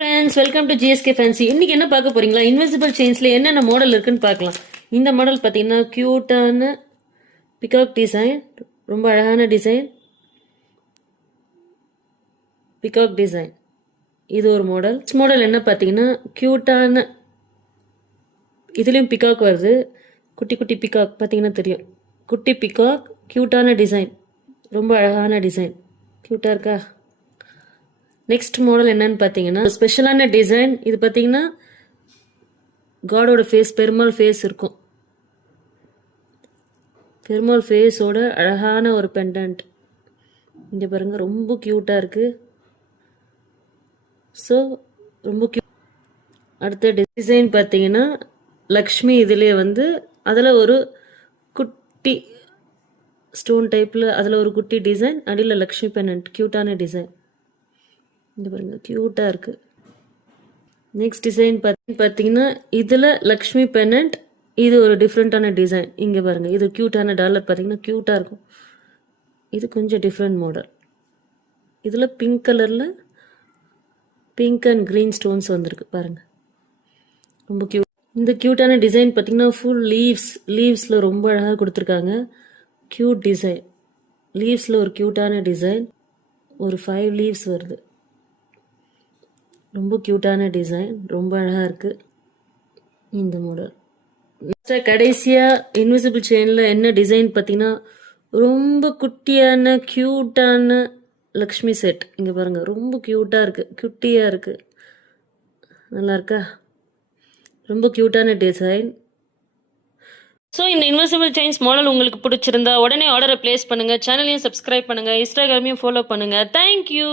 Friends, welcome to GSK fancy. இன்னைக்கு என்ன பார்க்க போறீங்களா? இன்விசிபிள் செயின்ஸ்ல என்னென்ன மாடல் இருக்குன்னு பார்க்கலாம். இந்த மாடல் பார்த்தீங்கன்னா கியூட்டான பிகாக் டிசைன், ரொம்ப அழகான டிசைன். பிகாக் டிசைன் இது ஒரு மாடல். மாடல் என்ன பார்த்தீங்கன்னா கியூட்டான, இதுலேயும் பிகாக் வருது. குட்டி குட்டி பிகாக் பார்த்தீங்கன்னா தெரியும். குட்டி பிகாக், கியூட்டான டிசைன், ரொம்ப அழகான டிசைன். கியூட்டாக இருக்கா? நெக்ஸ்ட் மாடல் என்னன்னு பார்த்தீங்கன்னா ஸ்பெஷலான டிசைன். இது பார்த்தீங்கன்னா காடோட ஃபேஸ், பெருமாள் ஃபேஸ் இருக்கும். பெருமாள் ஃபேஸோட அழகான ஒரு பெண்டன்ட் இங்கே பாருங்க, ரொம்ப க்யூட்டாக இருக்கு. ஸோ ரொம்ப அடுத்த டிசைன் பார்த்தீங்கன்னா லக்ஷ்மி. இதுலேயே வந்து அதில் ஒரு குட்டி ஸ்டோன் டைப்பில் அதில் ஒரு குட்டி டிசைன், அடியில் லக்ஷ்மி பெண்டன்ட், க்யூட்டான டிசைன். இந்த பாருங்க, க்யூட்டாக இருக்குது. நெக்ஸ்ட் டிசைன் பார்த்தீங்கன்னா இதில் லக்ஷ்மி பெனண்ட், இது ஒரு டிஃப்ரெண்ட்டான டிசைன். இங்கே பாருங்கள், இது க்யூட்டான டாலர் பார்த்தீங்கன்னா க்யூட்டாக இருக்கும். இது கொஞ்சம் டிஃப்ரெண்ட் மாடல். இதில் பிங்க் கலரில் பிங்க் அண்ட் க்ரீன் ஸ்டோன்ஸ் வந்திருக்கு பாருங்கள், ரொம்ப க்யூட். இந்த க்யூட்டான டிசைன் பார்த்தீங்கன்னா ஃபுல் லீவ்ஸில் ரொம்ப அழகாக கொடுத்துருக்காங்க. Cute design. லீவ்ஸில் ஒரு க்யூட்டான டிசைன், ஒரு 5 லீவ்ஸ் வருது. ரொம்ப க்யூட்டான டிசைன், ரொம்ப அழகாக இருக்குது இந்த மாடல். நெக்ஸ்ட்டாக கடைசியாக இன்விசிபிள் செயினில் என்ன டிசைன் பார்த்தீங்கன்னா ரொம்ப குட்டியான க்யூட்டான லக்ஷ்மி செட். இங்கே பாருங்கள், ரொம்ப க்யூட்டாக இருக்குது, குட்டியாக இருக்குது. நல்லா இருக்கா? ரொம்ப க்யூட்டான டிசைன். ஸோ இந்த இன்விசிபிள் செயின்ஸ் மாடல் உங்களுக்கு பிடிச்சிருந்தா உடனே ஆர்டரை ப்ளேஸ் பண்ணுங்கள். சேனலையும் சப்ஸ்கிரைப் பண்ணுங்கள், இன்ஸ்டாகிராமையும் ஃபாலோ பண்ணுங்கள். தேங்க்யூ.